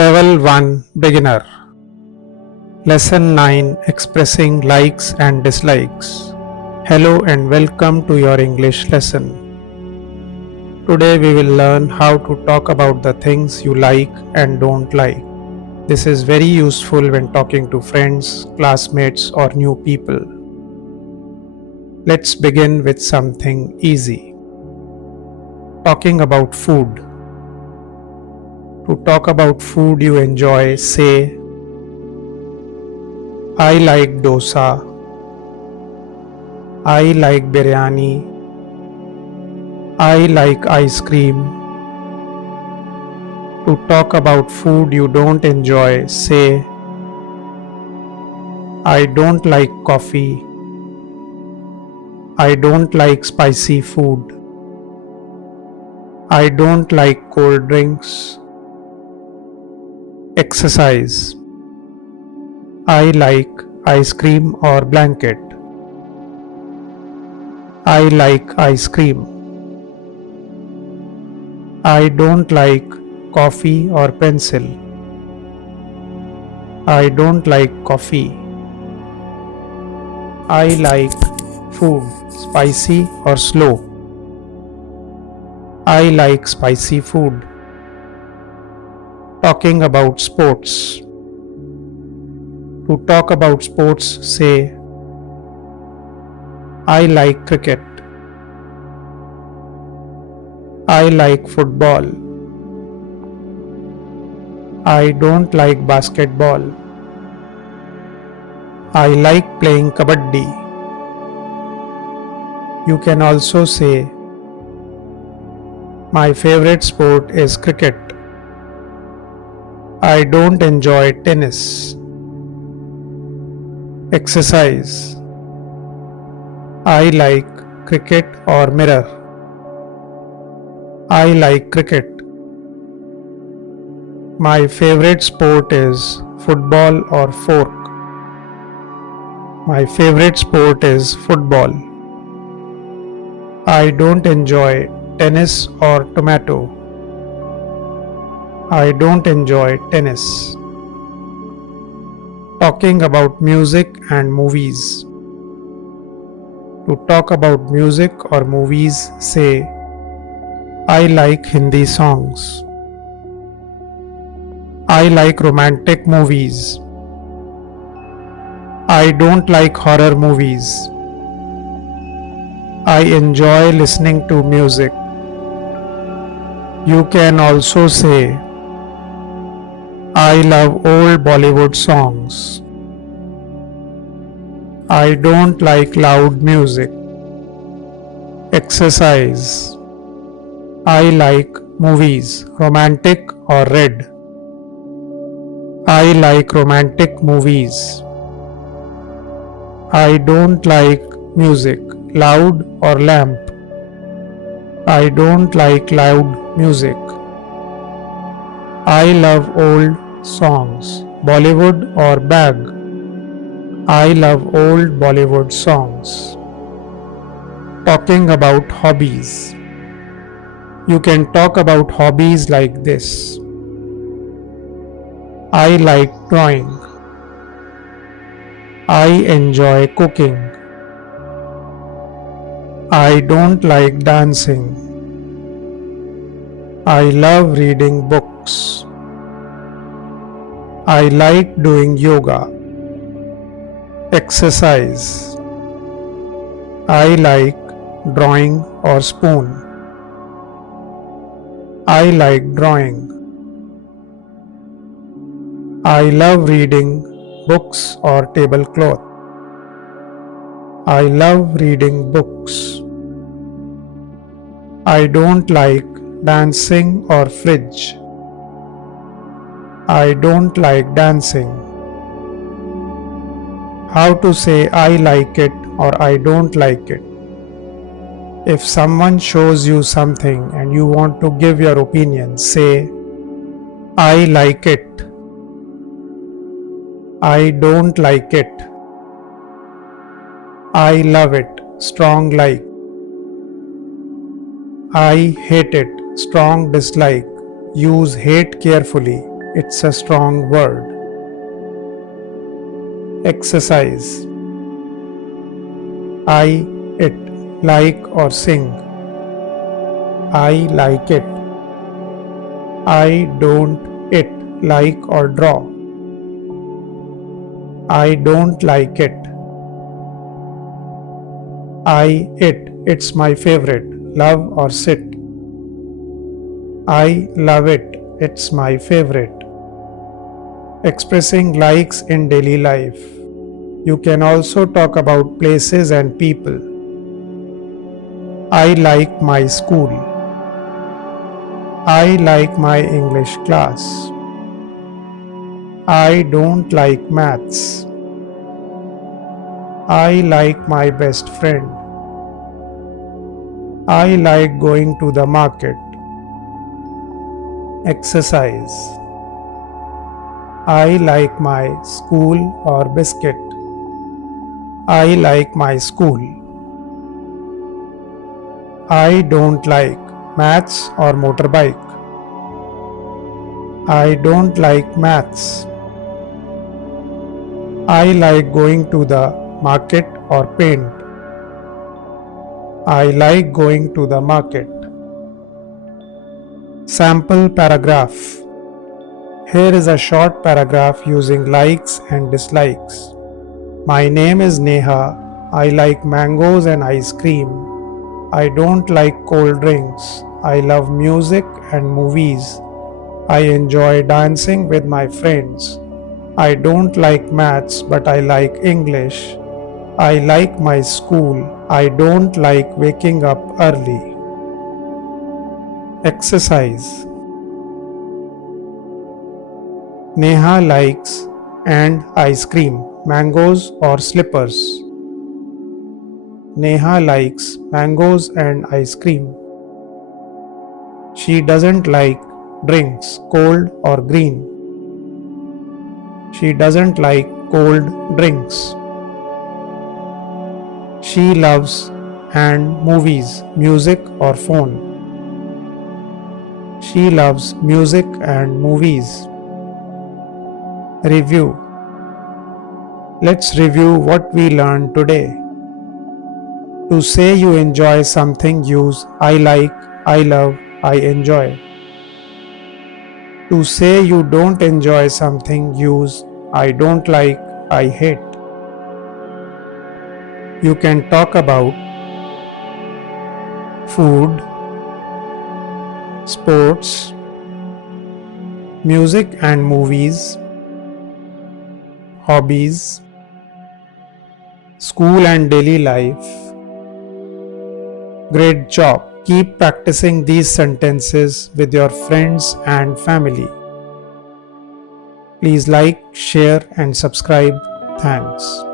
Level 1 Beginner Lesson 9 Expressing Likes and Dislikes. Hello and welcome to your English lesson. Today we will learn how to talk about the things you like and don't like. This is very useful when talking to friends, classmates, or new people. Let's begin with something easy. Talking about food. To talk about food you enjoy, say, I like dosa. I like biryani. I like ice cream. To talk about food you don't enjoy, say, I don't like coffee. I don't like spicy food. I don't like cold drinks. Exercise. I like ice cream or blanket. I like ice cream. I don't like coffee or pencil. I don't like coffee. I like food, spicy or slow. I like spicy food. Talking about sports. To talk about sports, say, I like cricket. I like football. I don't like basketball. I like playing kabaddi. You can also say, my favorite sport is cricket. I don't enjoy tennis. Exercise. I like cricket or mirror. I like cricket. My favorite sport is football or fork. My favorite sport is football. I don't enjoy tennis or tomato. I don't enjoy tennis. Talking about music and movies. To talk about music or movies, say, I like Hindi songs. I like romantic movies. I don't like horror movies. I enjoy listening to music. You can also say, I love old Bollywood songs. I don't like loud music. Exercise. I like movies, romantic or red. I like romantic movies. I don't like music, loud or lamp. I don't like loud music. I love old songs, Bollywood or bag. I love old Bollywood songs. Talking about hobbies. You can talk about hobbies like this. I like drawing. I enjoy cooking. I don't like dancing. I love reading books. I like doing yoga. Exercise. I like drawing or spoon. I like drawing. I love reading books or tablecloth. I love reading books. I don't like dancing or fridge. I don't like dancing. How to say I like it or I don't like it. If someone shows you something and you want to give your opinion, say, I like it. I don't like it. I love it. Strong like. I hate it. Strong dislike. Use hate carefully. it's a strong word. Exercise. I, it, like or sing. I like it. I don't, it, like or draw. I don't like it. I, it's my favorite. Love or sit. I love it. It's my favorite. Expressing likes in daily life. You can also talk about places and people. I like my school. I like my English class. I don't like maths. I like my best friend. I like going to the market. Exercise. I like my school or biscuit. I like my school. I don't like maths or motorbike. I don't like maths. I like going to the market or paint. I like going to the market. Sample paragraph. Here is a short paragraph using likes and dislikes. My name is Neha. I like mangoes and ice cream. I don't like cold drinks. I love music and movies. I enjoy dancing with my friends. I don't like maths, but I like English. I like my school. I don't like waking up early. Exercise. Neha likes and ice cream, mangoes or slippers. Neha likes mangoes and ice cream. She doesn't like drinks, cold or green. She doesn't like cold drinks. She loves and movies, music or phone. She loves music and movies. Review. Let's review what we learned today. To say you enjoy something, use I like, I love, I enjoy. To say you don't enjoy something, use I don't like, I hate. You can talk about food, sports, music and movies, hobbies, school and daily life. Great job. Keep practicing these sentences with your friends and family. Please like, share, and subscribe. Thanks.